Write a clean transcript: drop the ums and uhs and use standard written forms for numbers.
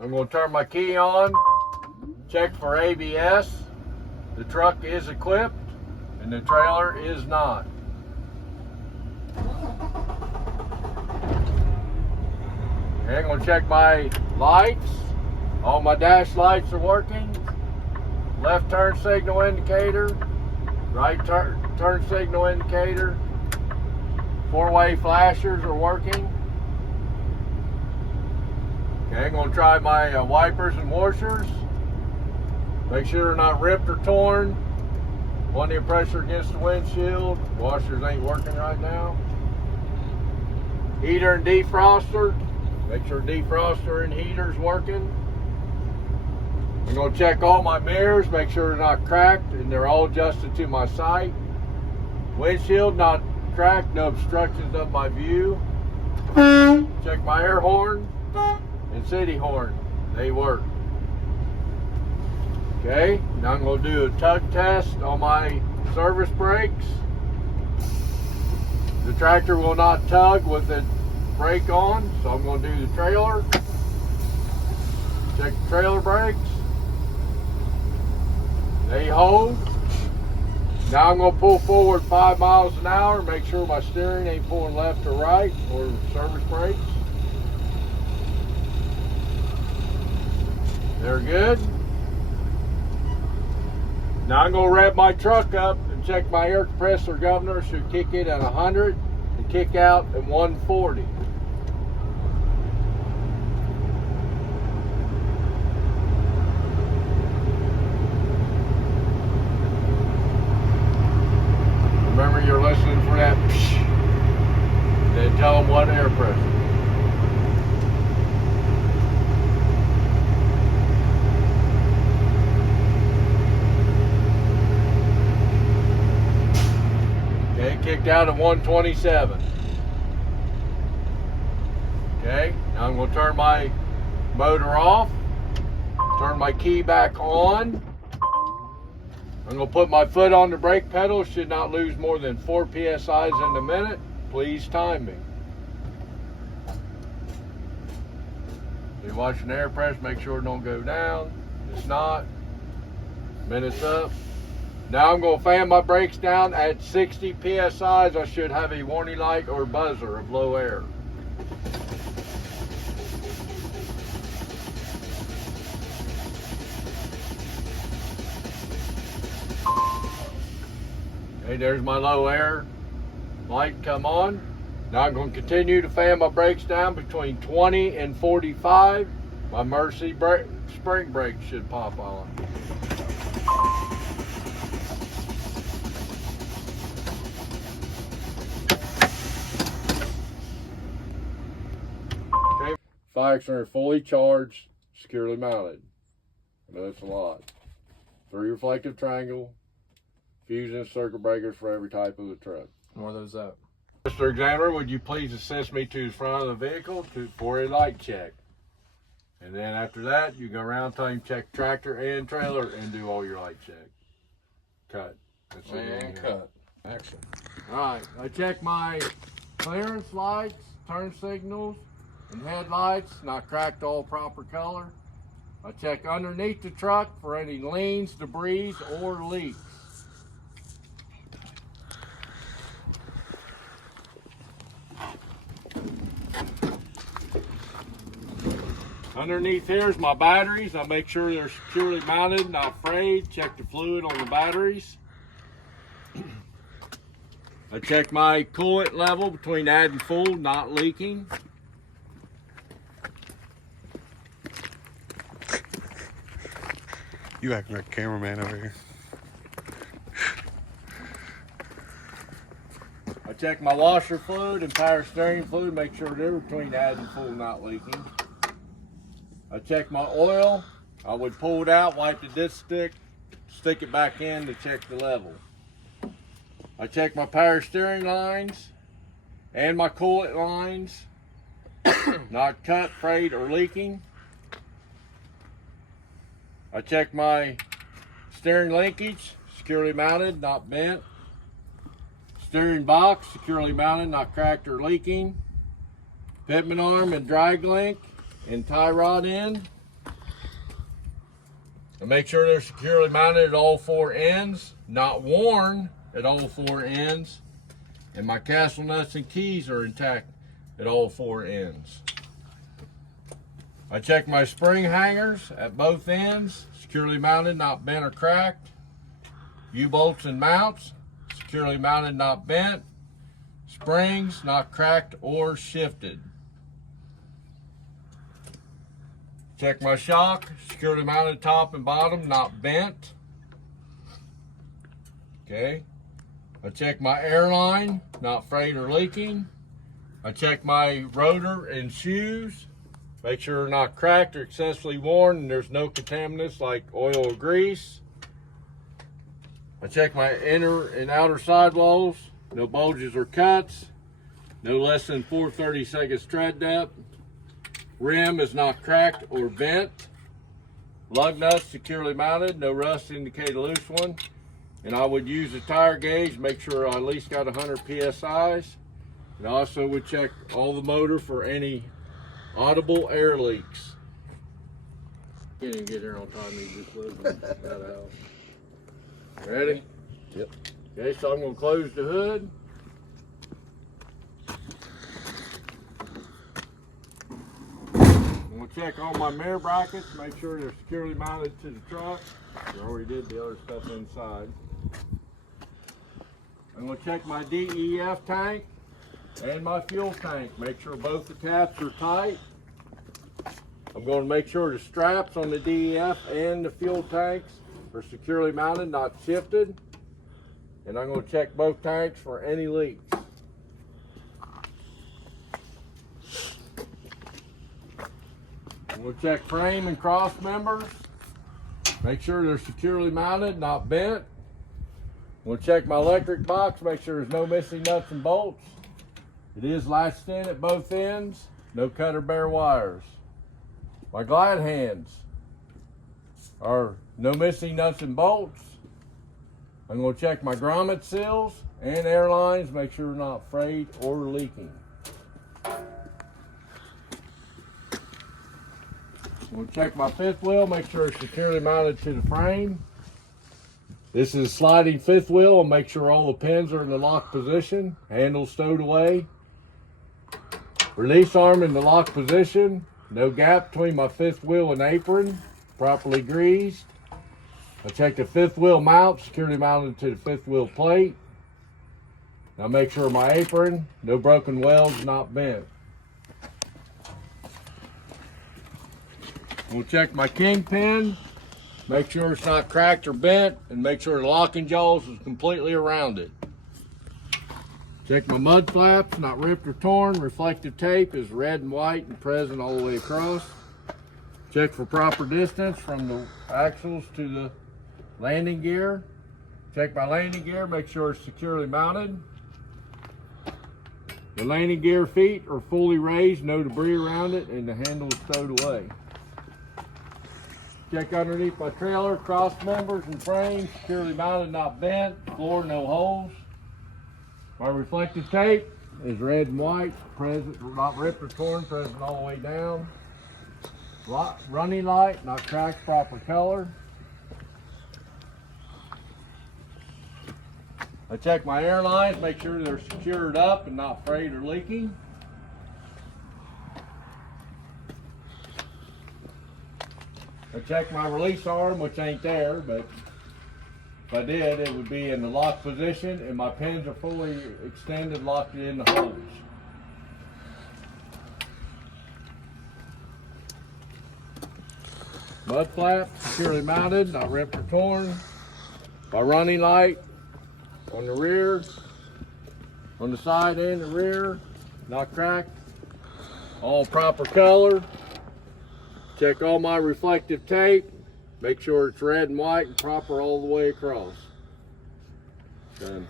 I'm going to turn my key on, check for ABS. The truck is equipped and the trailer is not. Okay, I'm going to check my lights. All my dash lights are working. Left turn signal indicator, right turn signal indicator, four-way flashers are working. Okay, I'm going to try my wipers and washers. Make sure they're not ripped or torn. Plenty of pressure against the windshield. Washers ain't working right now. Heater and defroster. Make sure defroster and heater's working. I'm going to check all my mirrors, make sure they're not cracked and they're all adjusted to my sight. Windshield not cracked, no obstructions of my view. Check my air horn and city horn, they work. Okay, now I'm going to do a tug test on my service brakes. The tractor will not tug with the brake on, so I'm going to do the trailer. Check the trailer brakes. They hold. Now I'm going to pull forward 5 miles an hour, make sure my steering ain't pulling left or right or service brakes. They're good. Now I'm going to rev my truck up and check my air compressor governor. Should kick in at 100 and kick out at 140. Remember, you're listening for that psh, then tell them what air pressure. Okay, kicked out at 127. Okay, now I'm going to turn my motor off, turn my key back on. I'm going to put my foot on the brake pedal. Should not lose more than 4 psi's in a minute. Please time me. You're watching the air pressure, make sure it don't go down. It's not. Minute's up. Now I'm going to fan my brakes down at 60 psi's. I should have a warning light or buzzer of low air. Okay, there's my low air light come on. Now I'm going to continue to fan my brakes down between 20 and 45. My Mercy spring brakes should pop on. Okay, fire extinguisher fully charged, securely mounted. I know it's a lot. 3 reflective triangle. Fusion circuit breakers for every type of the truck. More of those up. Mr. Examiner, would you please assist me to the front of the vehicle for a light check? And then after that, you go around, tell him check tractor and trailer and do all your light check. Cut. That's it. And cut. Action. All right, I check my clearance lights, turn signals, and headlights, not cracked, all proper color. I check underneath the truck for any leans, debris, or leaks. Underneath here is my batteries. I make sure they're securely mounted, not frayed. Check the fluid on the batteries. I check my coolant level between add and full, not leaking. You acting like a cameraman over here. I check my washer fluid and power steering fluid, make sure they're between add and full, not leaking. I check my oil. I would pull it out, wipe the dipstick, stick it back in to check the level. I check my power steering lines and my coolant lines, not cut, frayed, or leaking. I check my steering linkage, securely mounted, not bent. Steering box, securely mounted, not cracked or leaking. Pitman arm and drag link and tie rod end. And make sure they're securely mounted at all 4 ends, not worn at all 4 ends. And my castle nuts and keys are intact at all 4 ends. I check my spring hangers at both ends, securely mounted, not bent or cracked. U-bolts and mounts, securely mounted, not bent. Springs, not cracked or shifted. Check my shock, securely mounted top and bottom, not bent. Okay. I check my airline, not frayed or leaking. I check my rotor and shoes. Make sure they're not cracked or excessively worn and there's no contaminants like oil or grease. I check my inner and outer sidewalls. No bulges or cuts. No less than 4/32 tread depth. Rim is not cracked or bent. Lug nuts securely mounted. No rust indicate a loose one. And I would use a tire gauge. Make sure I at least got 100 PSIs. And I also would check all the motor for any audible air leaks. You didn't get here on time, you just lived in that house. Ready? Yep. Okay, so I'm going to close the hood. I'm going to check all my mirror brackets, make sure they're securely mounted to the truck. We already did the other stuff inside. I'm going to check my DEF tank and my fuel tank. Make sure both the caps are tight. I'm going to make sure the straps on the DEF and the fuel tanks are securely mounted, not shifted. And I'm going to check both tanks for any leaks. I'm going to check frame and cross members. Make sure they're securely mounted, not bent. I'm going to check my electric box, make sure there's no missing nuts and bolts. It is latched in at both ends, no cut or bare wires. My glide hands are no missing nuts and bolts. I'm going to check my grommet seals and airlines, make sure they're not frayed or leaking. I'm going to check my fifth wheel, make sure it's securely mounted to the frame. This is a sliding fifth wheel, and make sure all the pins are in the lock position, handle stowed away. Release arm in the lock position, no gap between my fifth wheel and apron, properly greased. I check the fifth wheel mount, securely mounted to the fifth wheel plate. Now make sure my apron, no broken welds, not bent. We'll check my kingpin, make sure it's not cracked or bent, and make sure the locking jaws is completely around it. Check my mud flaps, not ripped or torn. Reflective tape is red and white and present all the way across. Check for proper distance from the axles to the landing gear. Check my landing gear, make sure it's securely mounted. The landing gear feet are fully raised, no debris around it, and the handle is stowed away. Check underneath my trailer, cross members and frames, securely mounted, not bent, floor no holes. My reflective tape is red and white, present, not ripped or torn, present all the way down. Running light, not cracked, proper color. I check my airlines, make sure they're secured up and not frayed or leaking. I check my release arm, which ain't there, but if I did, it would be in the lock position, and my pins are fully extended, locked in the holes. Mud flap, securely mounted, not ripped or torn. My running light on the rear, on the side and the rear, not cracked. All proper color. Check all my reflective tape. Make sure it's red and white and proper all the way across. Done.